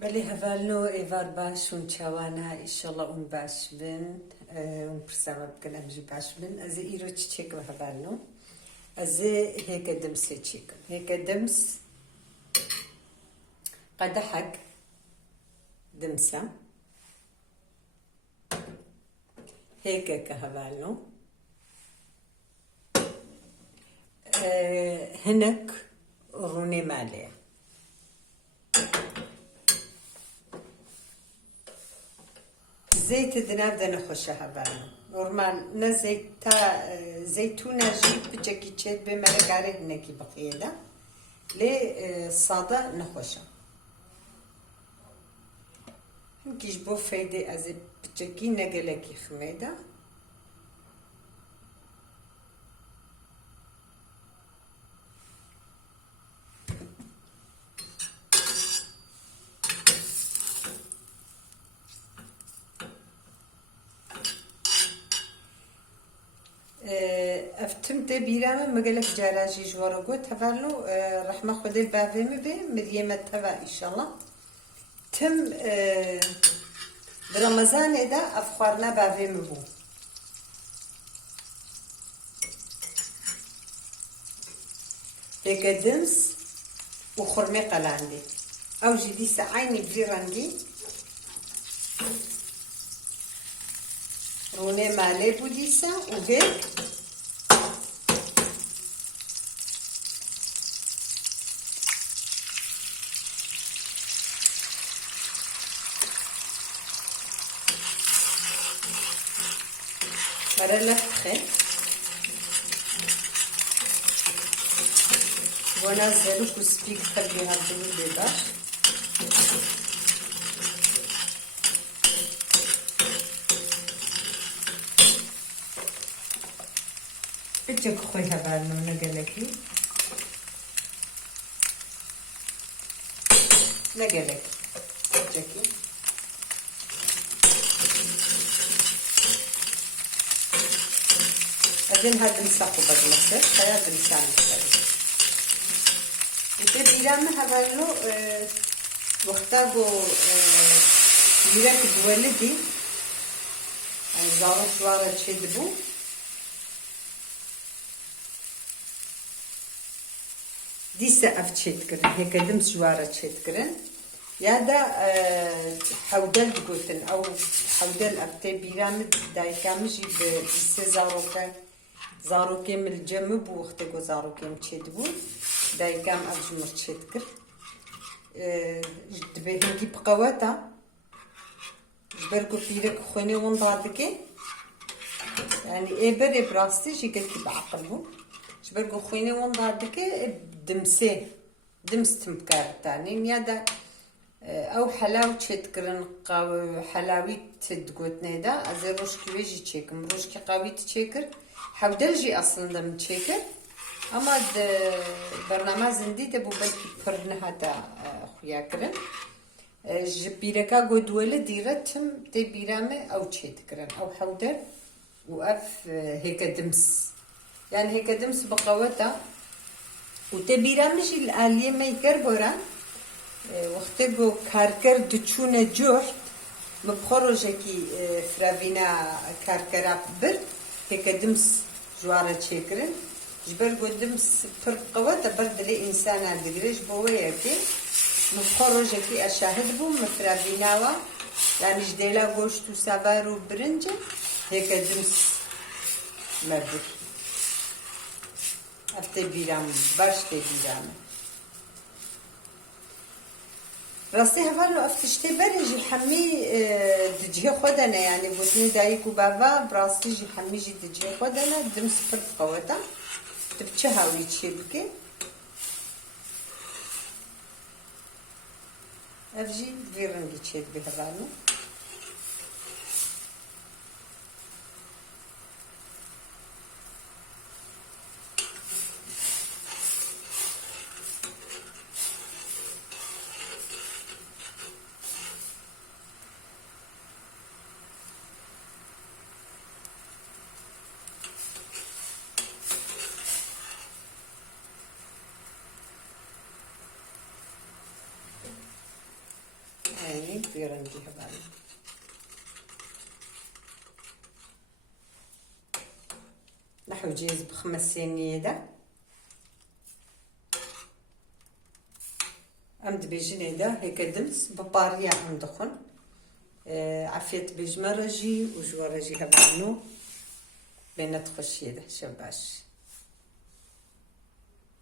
بله هفالنو ایوار باش ون چوانا ایشالله اون باش بن اون پرسامه بکنم جی باش بن از ایرو چی چکم هفالنو از هيك دمس چیکم هيك دمس قدحك دمسة هيك كهفالنو هنك روني ماليه زيت دناب دنا خوشه هبالو نورمال نه زيتا زيتونه جيب بجكي تشيد بمرقاري هنكي بقيدا لي صادا نخوشه هنكيش بو فايدة از بجكي نقلكي خميدا افتم ده بیرام مگلک جراجی جوارا گو تفعلو رحمه خود البافيمي به مريم تبع ان شاء الله تم برمضان ده افخارنا بافيمي بو هيك دمس وخرمي قلاندي او جدي سعيني بزيرانجي رونه ماله بوديسا وهيك مرة لفخة ونزلو كسبيك تربيها بدون بيبر بتجك خويها بالنا نقلكي نقلك بتجكي بعدين هذا نسقو بالمصر هذا نسان وده بيرام هذا وقتا جو بيرك بولدي زارو شوارا تشدبو ديسا أفتشيت كرن هيك دمس جوارا تشيت كرن يادا حودل بقولتن أو حودل أفتي بيرامد دايكامجي بسي زاروكي من الجنب وقتكو زاروكي متشدبو دايكام أبجمر تشيت كر دبهنجي بقواتا جبركو بيرك خويني ونضادكي يعني إبر براستي جيكتي بعقلبو جبركو خويني ونضادكي دمسه دمس تمكار تاني ميادا او حلاوي تشتكرن قاوي حلاوي تدقوتنا دا ازي روشكي ويجي تشيكم روشكي قاوي تشيكر حودلجي اصلا دم تشيكر اما برنامج زندي دبو بلكي فرنها دا خويا كرن جبيركا قدولة ديرتهم دي بيرامي او تشيكرن او حودل واف هيك دمس يعني هيك دمس بقوتا وتبيرامجي الآلية ما يكربوران وقتو كاركر دچونه جوحت مبخروجكي فراوينا كاركرا بر هيك دمس جوارا تشكرن جبر قدمس فرق قوة برد لي إنسان عندقريش بوياكي مبخروجكي أشاهد بو مفراويناوا يعني جديلا غوشتو سابارو برنجة هيك دمس مبر أفتي بيرام باش تي بيرام راسي هفالو افتشتي بري حمي دجي خودنا يعني بوتني دايكو بابا براسي جي حمي جي دجي خودنا دم سفر قوتا تبتشي هاوي تشيبكي افجي فيرنجي تشيد بهفالو فيرنجي هبالي نحو جيز بخمس سنية ده أمد بيجني ده هيك دمس بباريا عندخن عفيت بيجمرجي وجورجي هبالنو بين تخشي ده شباش